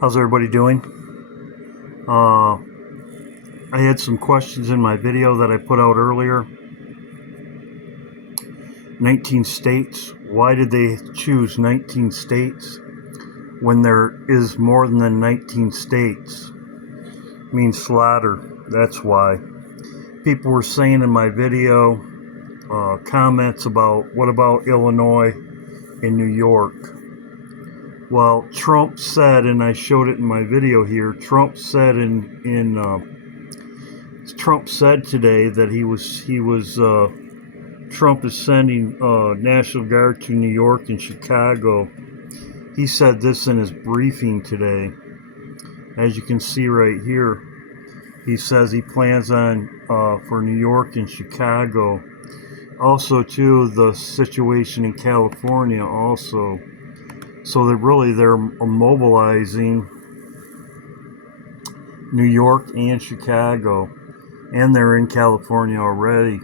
How's everybody doing? I had some questions in my video that I put out earlier. 19 states. Why did they choose 19 states when there is more than 19 states? It means slaughter. That's why. People were saying in my video, comments about, what about Illinois and New York? Well, Trump said, and I showed it in my video here, Trump said Trump said today that Trump is sending National Guard to New York and Chicago. He said this in his briefing today. As you can see right here, he says he plans on for New York and Chicago. Also, too, the situation in California also. So they're mobilizing New York and Chicago, and they're in California already.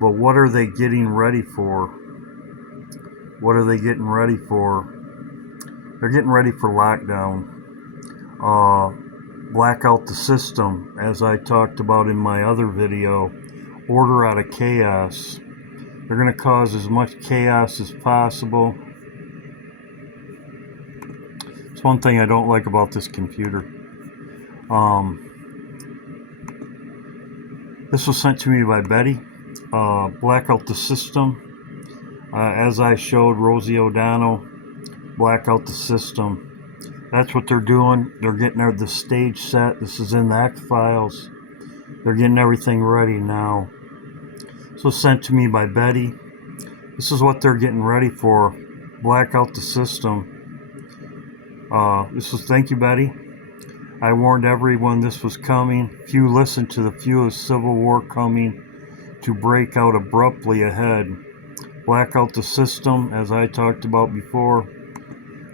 But what are they getting ready for? What are they getting ready for? They're getting ready for lockdown. Black out the system, as I talked about in my other video. Order out of chaos. They're going to cause as much chaos as possible. It's one thing I don't like about this computer. This was sent to me by Betty. Black out the system. As I showed Rosie O'Donnell, black out the system. That's what they're doing. They're getting the stage set. This is in the X-Files. They're getting everything ready now. So sent to me by Betty. This is what they're getting ready for. Black out the system. Thank you, Betty. I warned everyone this was coming. Few listened to the few of civil war coming to break out abruptly ahead. Black out the system, as I talked about before.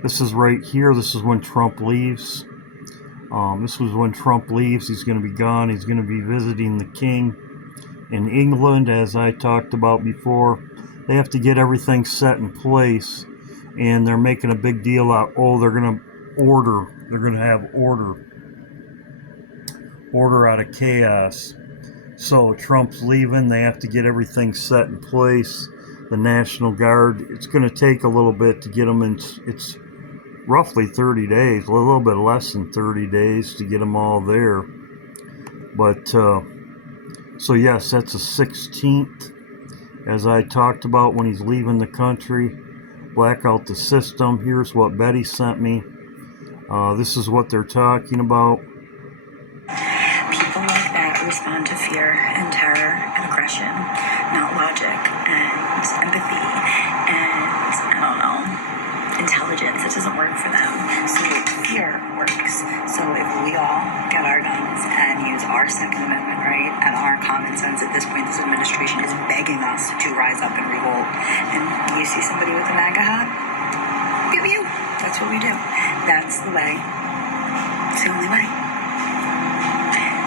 This is right here. This is when Trump leaves. This was when Trump leaves. He's going to be gone. He's going to be visiting the king in England, as I talked about before. They have to get everything set in place, and they're making a big deal out. They're going to order. They're going to have order. Order out of chaos. So Trump's leaving. They have to get everything set in place. The National Guard. It's going to take a little bit to get them in. It's roughly 30 days, a little bit less than 30 days to get them all there. But, so yes, that's the 16th, as I talked about when he's leaving the country. Black out the system. Here's what Betty sent me. This is what they're talking about. People like that respond to fear and terror and aggression, not logic and empathy and, I don't know, intelligence. It doesn't work for them. So fear works. So if we all get our guns and use our Second Amendment right and our common sense, at this point this administration is begging us to rise up and revolt. And you see somebody with a MAGA hat? Pew pew. That's what we do. That's the way. It's the only way.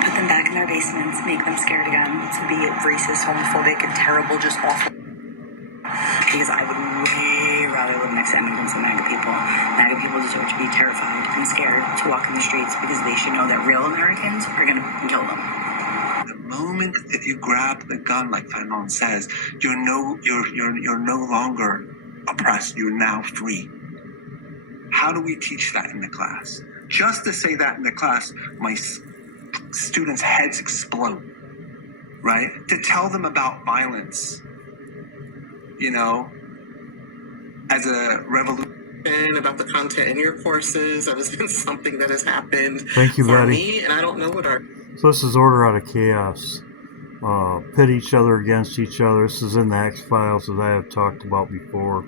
Put them back in their basements, make them scared again to be racist, homophobic, and terrible, just awful. Because I would way rather live next to immigrants than MAGA people. MAGA people deserve to be terrified and scared to walk in the streets because they should know that real Americans are going to kill them. The moment that you grab the gun, like Fanon says, you're no longer oppressed. You're now free. How do we teach that in the class? Just to say that in the class, my students' heads explode, right? To tell them about violence, as a revolution. About the content in your courses, that has been something that has happened. Thank you, for Betty. me, and I don't know what our... So this is order out of chaos. Pit each other against each other. This is in the X-Files, as I have talked about before.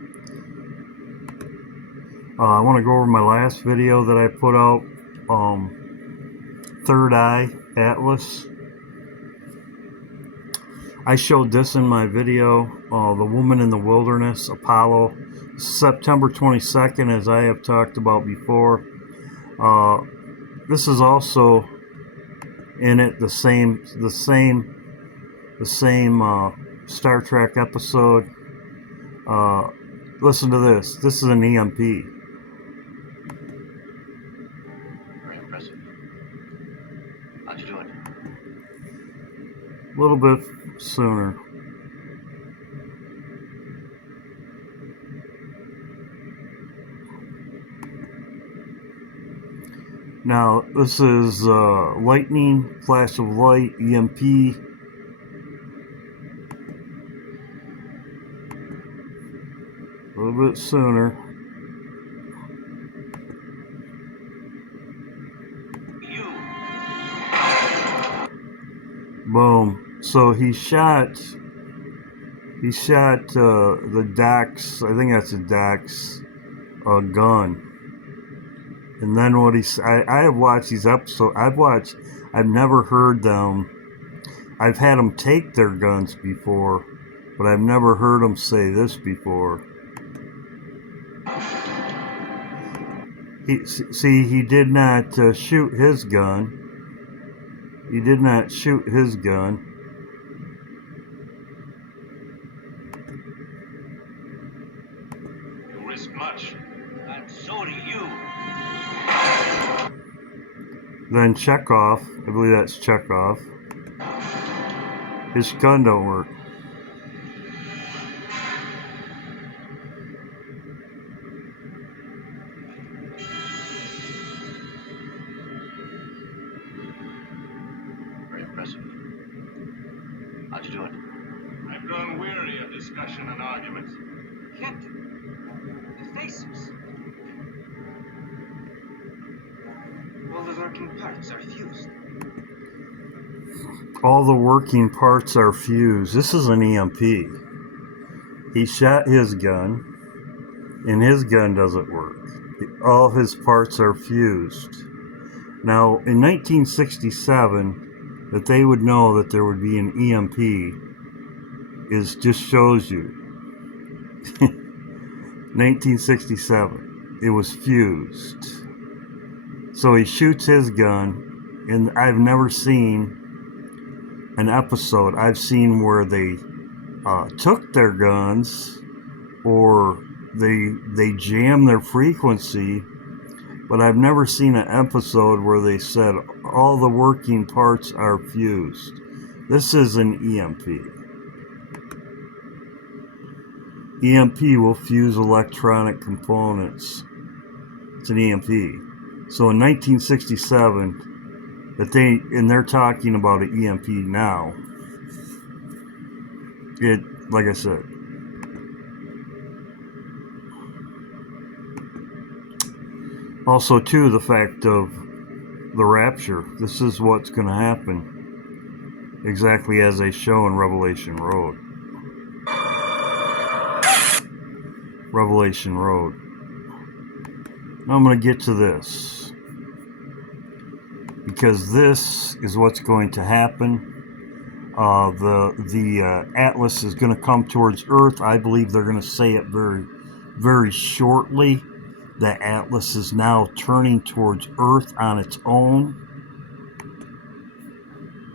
I want to go over my last video that I put out. Third Eye Atlas. I showed this in my video. The Woman in the Wilderness, Apollo. September 22nd, as I have talked about before. This is also in it the same Star Trek episode. Listen to this. This is an EMP. impressive. How'd you do it? A little bit sooner. Now, this is lightning, flash of light, EMP. A little bit sooner. You. Boom. So he shot the Dax, I think that's a Dax gun. And then what I have watched these episodes, I've never heard them, I've had them take their guns before, but I've never heard them say this before. He did not shoot his gun. He did not shoot his gun. You risk much, and so do you. Then Chekhov, I believe that's Chekhov. His gun don't work. Very impressive. How'd you do it? I've grown weary of discussion and arguments. Captain, the faces. All the working parts are fused. All the working parts are fused. This is an EMP. He shot his gun, and his gun doesn't work. All his parts are fused. Now, in 1967, that they would know that there would be an EMP is just shows you. 1967, it was fused. So he shoots his gun, and I've never seen an episode. I've seen where they took their guns or they jam their frequency, but I've never seen an episode where they said all the working parts are fused. This is an EMP. EMP will fuse electronic components. It's an EMP. So in 1967, they're talking about an EMP now. It, like I said, also too the fact of the rapture. This is what's going to happen, exactly as they show in Revelation Road. Revelation Road. Now I'm going to get to this, because this is what's going to happen. The Atlas is going to come towards Earth. I believe they're going to say it very, very shortly. The Atlas is now turning towards Earth on its own.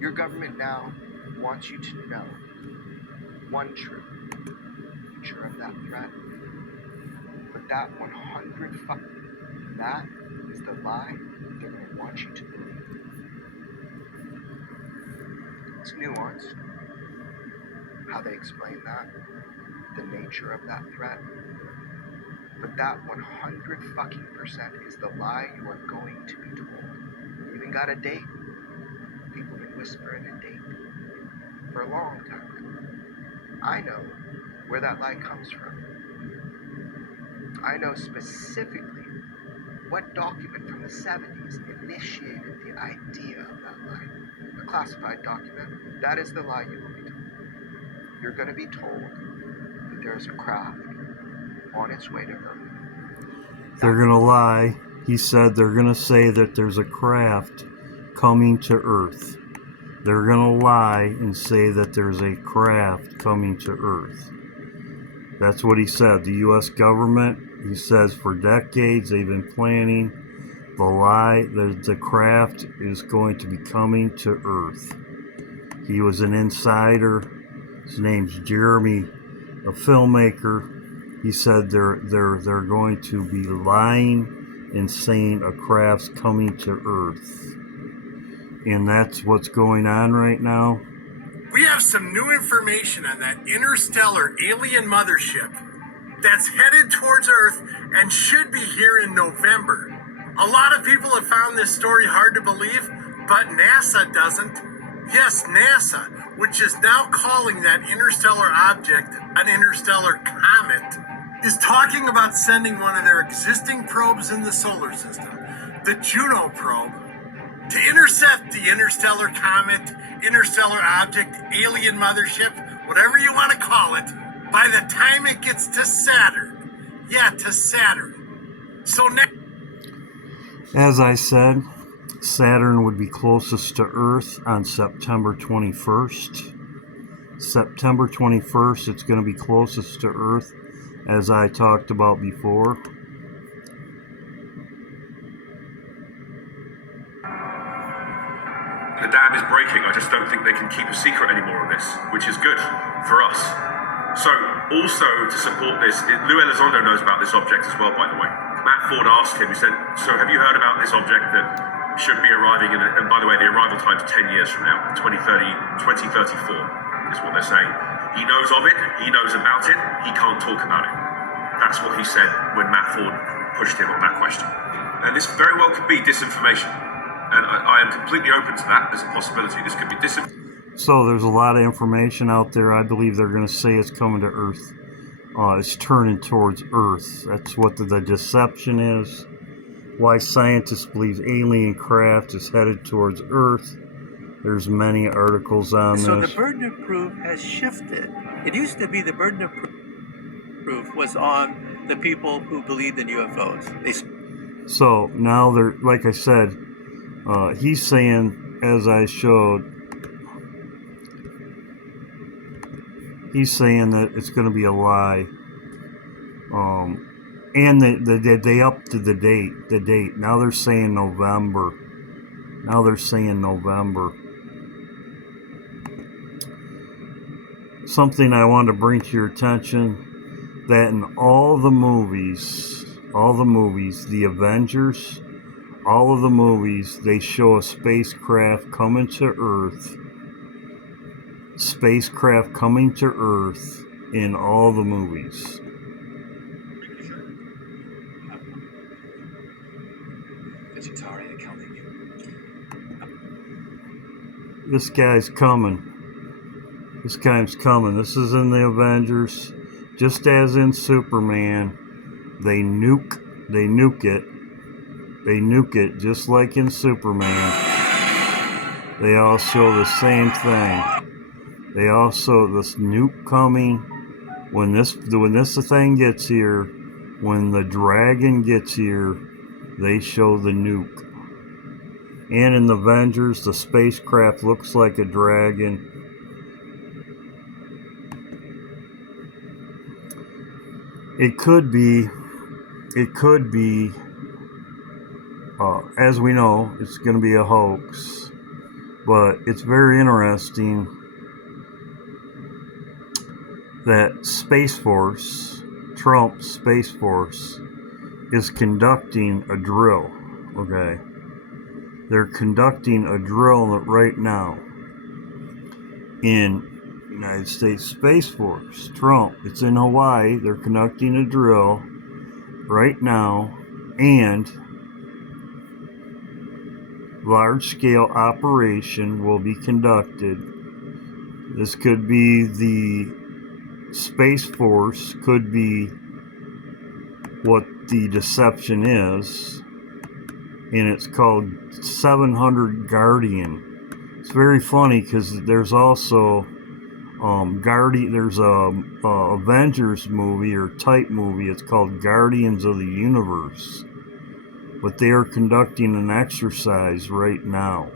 Your government now wants you to know one truth, nature of that threat. But that 100 that is the lie they're going to want you to believe. It's nuanced how they explain that, the nature of that threat. But that 100% is the lie you are going to be told. You even got a date. People have been whispering a date for a long time. I know where that lie comes from. I know specifically what document from the 70s initiated the idea of that lie. A classified document. That is the lie you will be told. You're going to be told that there is a craft on its way to Earth. They're going to lie. He said they're going to say that there's a craft coming to Earth. They're going to lie and say that there's a craft coming to Earth. That's what he said. The U.S. government, he says for decades they've been planning the lie that the craft is going to be coming to Earth. He was an insider. His name's Jeremy, a filmmaker. He said they're going to be lying and saying a craft's coming to Earth. And that's what's going on right now. We have some new information on that interstellar alien mothership that's headed towards Earth and should be here in November. A lot of people have found this story hard to believe, but NASA doesn't. Yes, NASA, which is now calling that interstellar object an interstellar comet, is talking about sending one of their existing probes in the solar system, the Juno probe, to intercept the interstellar comet, interstellar object, alien mothership, whatever you want to call it, by the time it gets to Saturn. Yeah, to Saturn. So now, as I said, Saturn would be closest to Earth on September 21st. September 21st, it's going to be closest to Earth, as I talked about before. The dam is breaking. I just don't think they can keep a secret anymore on this, which is good for us. So, also to support this, Lou Elizondo knows about this object as well, by the way. Matt Ford asked him, he said, so have you heard about this object that should be arriving in, and by the way, the arrival time's 10 years from now, 2034 is what they're saying. He knows of it, he knows about it, he can't talk about it. That's what he said when Matt Ford pushed him on that question. And this very well could be disinformation. And I am completely open to that as a possibility. This could be disinformation. So there's a lot of information out there. I believe they're going to say it's coming to Earth. It's turning towards Earth. That's what the deception is. Why scientists believe alien craft is headed towards Earth. There's many articles on this. So the burden of proof has shifted. It used to be the burden of proof was on the people who believed in UFOs. So now they're, like I said, he's saying, as I showed, he's saying that it's going to be a lie. And they upped the date. Now they're saying November. Something I want to bring to your attention, that in all the movies, the Avengers, all of the movies, they show a spacecraft coming to Earth. Spacecraft coming to Earth in all the movies. This guy's coming. This is in the Avengers. Just as in Superman, they nuke it just like in Superman. They all show the same thing. They also, this nuke coming, when this thing gets here, when the dragon gets here, they show the nuke. And in the Avengers, the spacecraft looks like a dragon. It could be, as we know, it's going to be a hoax. But it's very interesting that Space Force, Trump's Space Force, is conducting a drill, okay? They're conducting a drill right now in United States Space Force. Trump, it's in Hawaii. They're conducting a drill right now, and large-scale operation will be conducted. This could be the Space Force, could be what the deception is, and it's called 700 Guardian. It's very funny because there's also there's a Avengers movie or type movie. It's called Guardians of the Universe, but they are conducting an exercise right now.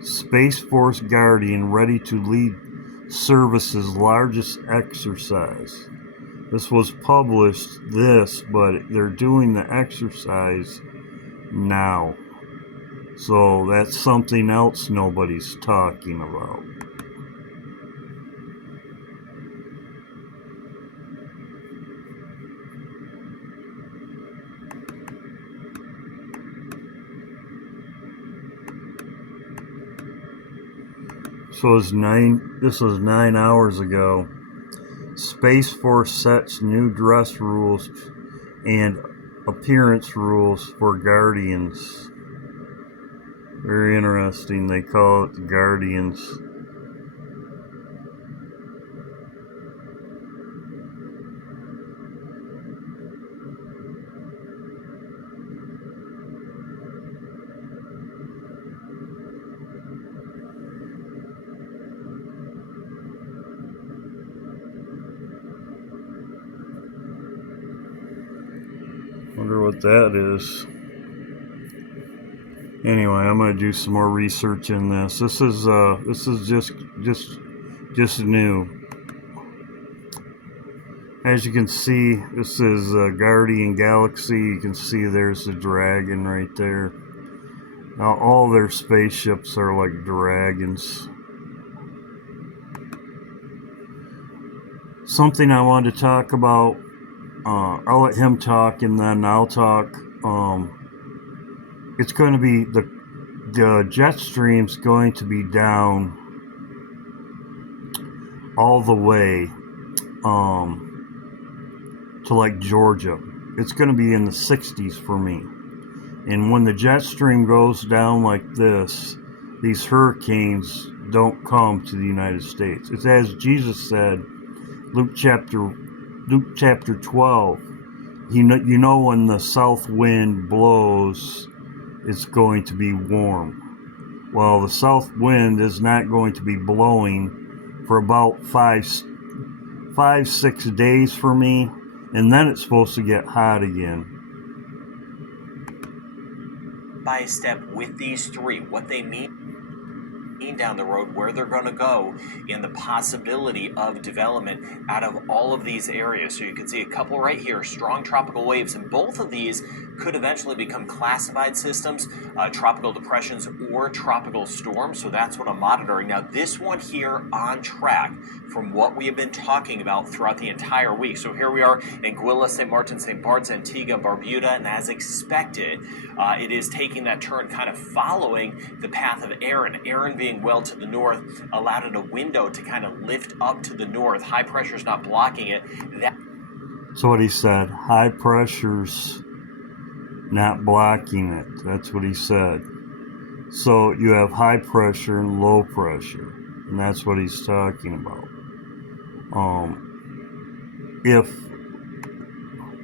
Space Force Guardian ready to lead service's largest exercise. This was published but they're doing the exercise now. So that's something else nobody's talking about. This was 9 hours ago. Space Force sets new dress rules and appearance rules for Guardians. Very interesting. They call it the Guardians. Wonder what that is. Anyway, I'm gonna do some more research in this. This is just new. As you can see, this is Guardian Galaxy. You can see there's the dragon right there. Now all their spaceships are like dragons. Something I wanted to talk about. I'll let him talk and then I'll talk. It's going to be the jet stream's going to be down all the way to like Georgia. It's going to be in the 60s for me. And when the jet stream goes down like this, these hurricanes don't come to the United States. It's as Jesus said, Luke chapter 12. You know when the south wind blows, it's going to be warm. Well, the south wind is not going to be blowing for about 5-6 days for me, and then it's supposed to get hot again. By step with these three, what they mean down the road, where they're going to go, and the possibility of development out of all of these areas. So you can see a couple right here, strong tropical waves, and both of these could eventually become classified systems, tropical depressions or tropical storms. So that's what I'm monitoring. Now this one here on track from what we have been talking about throughout the entire week. So here we are in Anguilla, St. Martin, St. Bart's, Antigua, Barbuda, and as expected, it is taking that turn kind of following the path of Aaron. Aaron being well to the north allowed it a window to kind of lift up to the north. High pressure's not blocking it. That's what he said. High pressure's not blocking it. That's what he said. So you have high pressure and low pressure, and that's what he's talking about.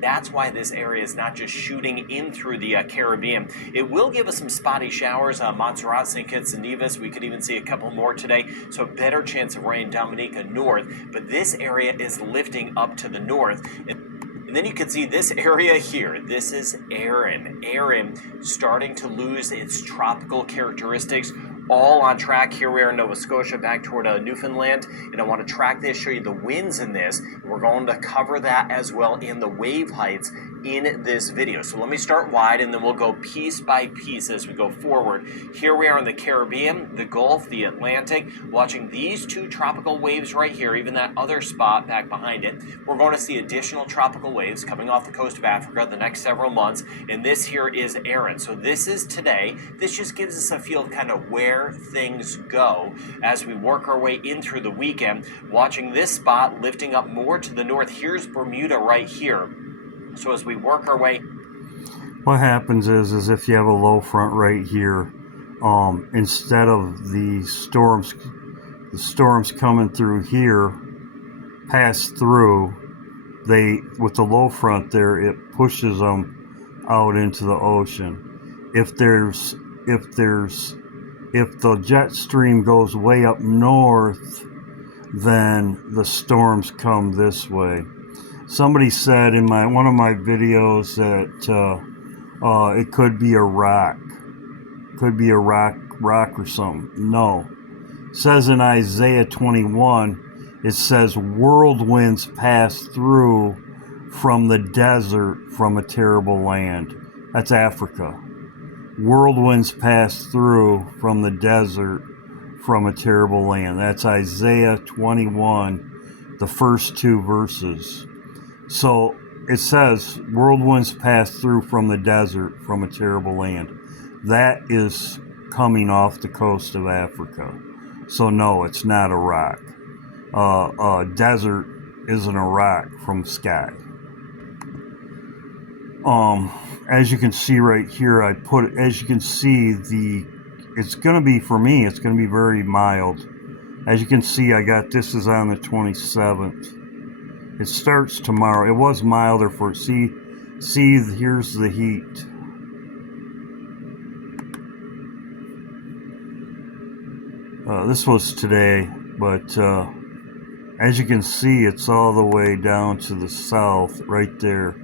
That's why this area is not just shooting in through the Caribbean. It will give us some spotty showers on Montserrat, St. Kitts and Nevis. We could even see a couple more today, so a better chance of rain Dominica north. But this area is lifting up to the north. And then you can see this area here. This is Aaron. Aaron starting to lose its tropical characteristics. All on track. Here we are in Nova Scotia, back toward Newfoundland, and I want to track this, show you the winds in this. We're going to cover that as well in the wave heights in this video. So let me start wide, and then we'll go piece by piece as we go forward. Here we are in the Caribbean, the Gulf, the Atlantic, watching these two tropical waves right here, even that other spot back behind it. We're going to see additional tropical waves coming off the coast of Africa the next several months, and this here is Aaron. So this is today. This just gives us a feel of kind of where things go as we work our way in through the weekend. Watching this spot lifting up more to the north. Here's Bermuda right here. So as we work our way, what happens is if you have a low front right here, instead of the storms coming through here, pass through, with the low front there, it pushes them out into the ocean. If the jet stream goes way up north, then the storms come this way. Somebody said in one of my videos that it could be a rock. Could be a rock or something. No. It says in Isaiah 21, it says whirlwinds pass through from the desert from a terrible land. That's Africa. Whirlwinds pass through from the desert from a terrible land. That's Isaiah 21, the first two verses. So it says whirlwinds pass through from the desert from a terrible land. That is coming off the coast of Africa. So no, it's not a rock. Desert isn't a rock from sky. As you can see right here, I put it, as you can see, it's going to be, for me, it's going to be very mild. As you can see, I got this is on the 27th. It starts tomorrow. It was milder for, see, here's the heat. This was today, but as you can see, it's all the way down to the south, right there.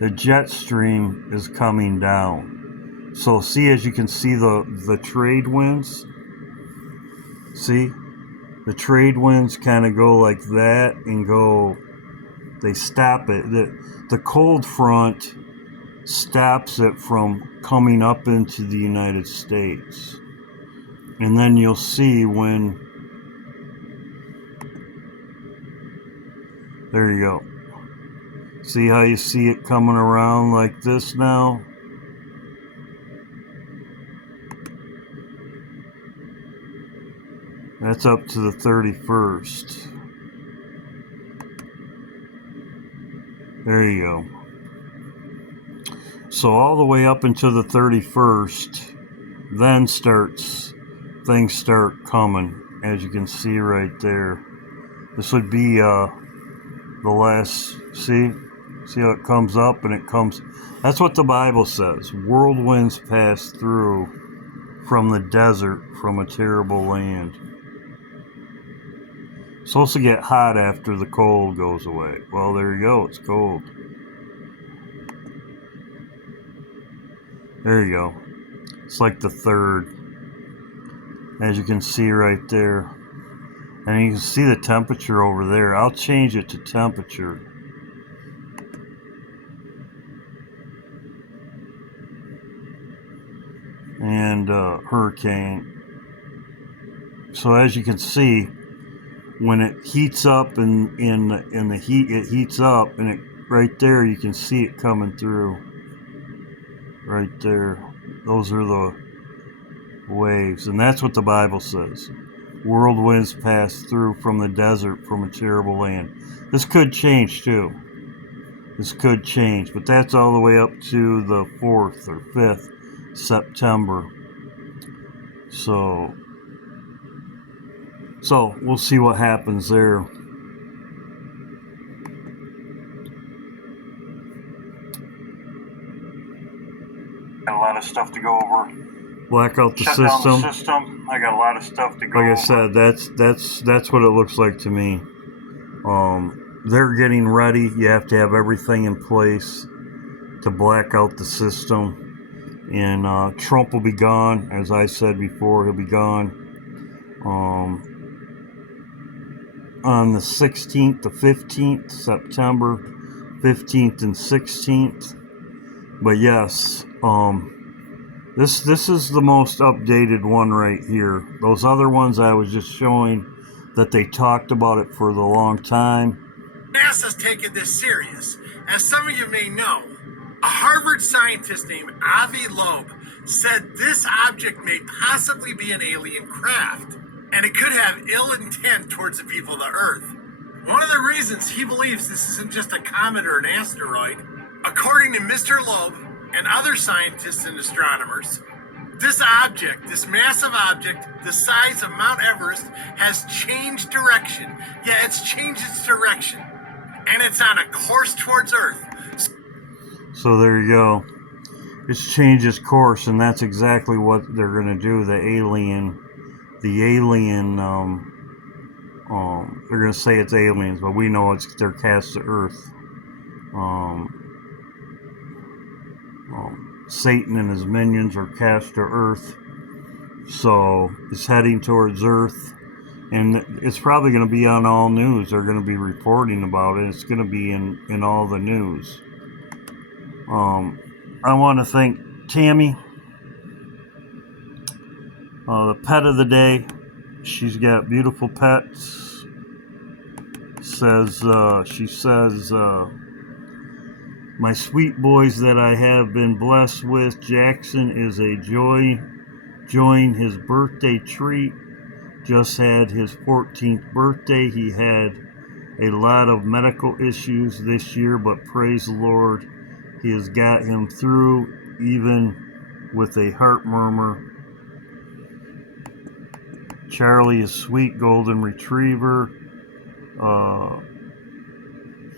The jet stream is coming down. So see, as you can see, the trade winds. See, the trade winds kind of go like that and go. They stop it. The cold front stops it from coming up into the United States. And then you'll see when. There you go. See how you see it coming around like this now? That's up to the 31st. There you go. So all the way up until the 31st, then things start coming, as you can see right there. This would be the last, see how it comes up and it comes, that's what the Bible says. Whirlwinds pass through from the desert, from a terrible land. It's supposed to get hot after the cold goes away. Well, there you go, it's cold. There you go. It's like the 3rd, as you can see right there. And you can see the temperature over there. I'll change it to temperature. And hurricane. So as you can see, when it heats up in the heat, it heats up, and it right there you can see it coming through. Right there. Those are the waves, and that's what the Bible says. Whirlwinds pass through from the desert, from a terrible land. This could change too. This could change, but that's all the way up to the 4th or 5th September. So we'll see what happens there. Got a lot of stuff to go over. Black out the system. Down the system. I got a lot of stuff to go over. Like I said, that's what it looks like to me. They're getting ready. You have to have everything in place to black out the system. And Trump will be gone, as I said before. He'll be gone on the 16th, the 15th September, 15th and 16th. But yes, this is the most updated one right here. Those other ones I was just showing that they talked about it for the long time. NASA's taking this serious. As some of you may know, a Harvard scientist named Avi Loeb said this object may possibly be an alien craft, and it could have ill intent towards the people of the Earth. One of the reasons he believes this isn't just a comet or an asteroid, according to Mr. Loeb and other scientists and astronomers, this object, this massive object, the size of Mount Everest, has changed direction. Yeah, it's changed its direction, and it's on a course towards Earth. So there you go. It's changed its course, and that's exactly what they're going to do. The alien, they're going to say it's aliens, but we know they're cast to Earth. Satan and his minions are cast to Earth, so it's heading towards Earth, and it's probably going to be on all news. They're going to be reporting about it. It's going to be in all the news. I want to thank Tammy, the pet of the day. She's got beautiful pets. She says, my sweet boys that I have been blessed with, Jackson is a joy. Join his birthday treat. just had his 14th birthday. He had a lot of medical issues this year, but praise the Lord, He has got him through, even with a heart murmur. Charlie is sweet golden retriever.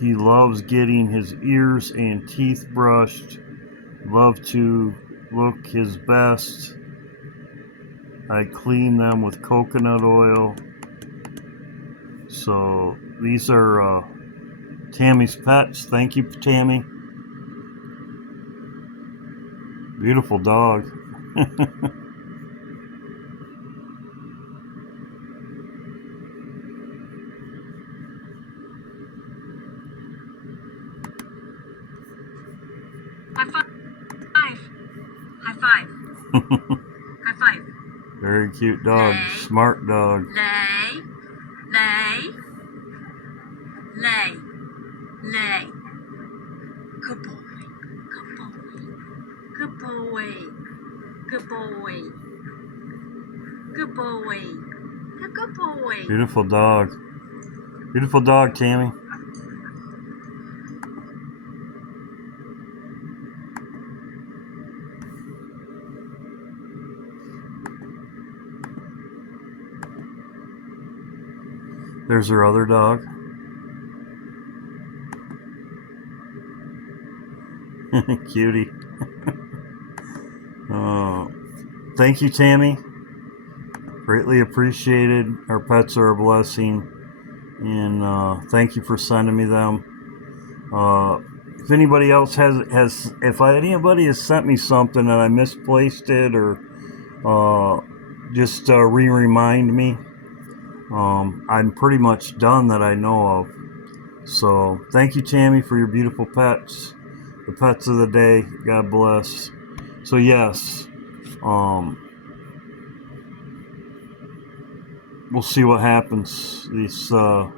He loves getting his ears and teeth brushed. Love to look his best. I clean them with coconut oil. So these are Tammy's pets. Thank you, Tammy. Beautiful dog. High five. High five. High five. Very cute dog. Lay. Smart dog. Lay. Lay. Lay. Lay. Good boy. Good boy. Good boy. Good boy. Good boy. Good boy. Beautiful dog. Beautiful dog, Tammy. There's her other dog. Cutie. Thank you, Tammy. Greatly appreciated. Our pets are a blessing. And thank you for sending me them. If anybody else if anybody has sent me something and I misplaced it or just remind me, I'm pretty much done that I know of. So thank you, Tammy, for your beautiful pets. The pets of the day. God bless. So yes, we'll see what happens. This, like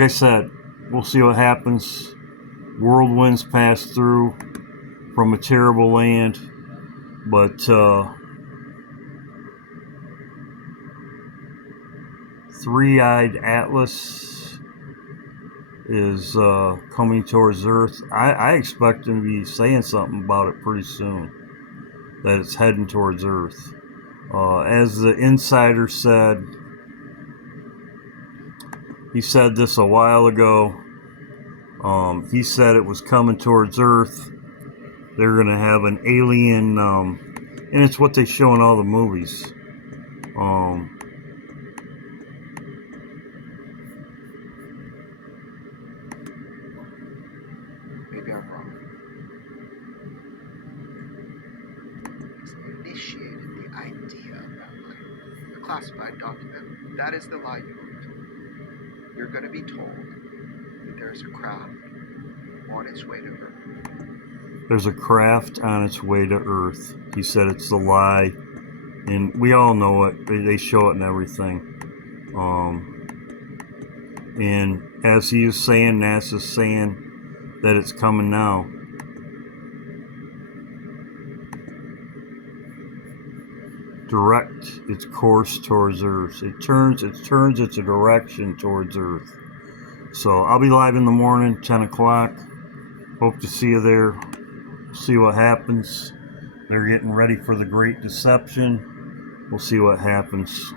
I said, we'll see what happens. Whirlwinds pass through from a terrible land, but three-eyed Atlas is coming towards Earth. I expect him to be saying something about it pretty soon, that it's heading towards Earth. As the insider said, he said this a while ago. He said it was coming towards Earth. They're going to have an alien, and it's what they show in all the movies. Maybe I'm wrong. He's initiated the idea of that lie. A classified document. That is the lie you were told. You're going to be told that there's a craft on its way to Earth. There's a craft on its way to Earth. He said it's the lie, and we all know it. They show it and everything. And as he is saying, NASA's saying that it's coming now. Direct its course towards Earth. It turns its direction towards Earth. So I'll be live in the morning, 10 o'clock. Hope to see you there. See what happens. They're getting ready for the Great Deception. We'll see what happens.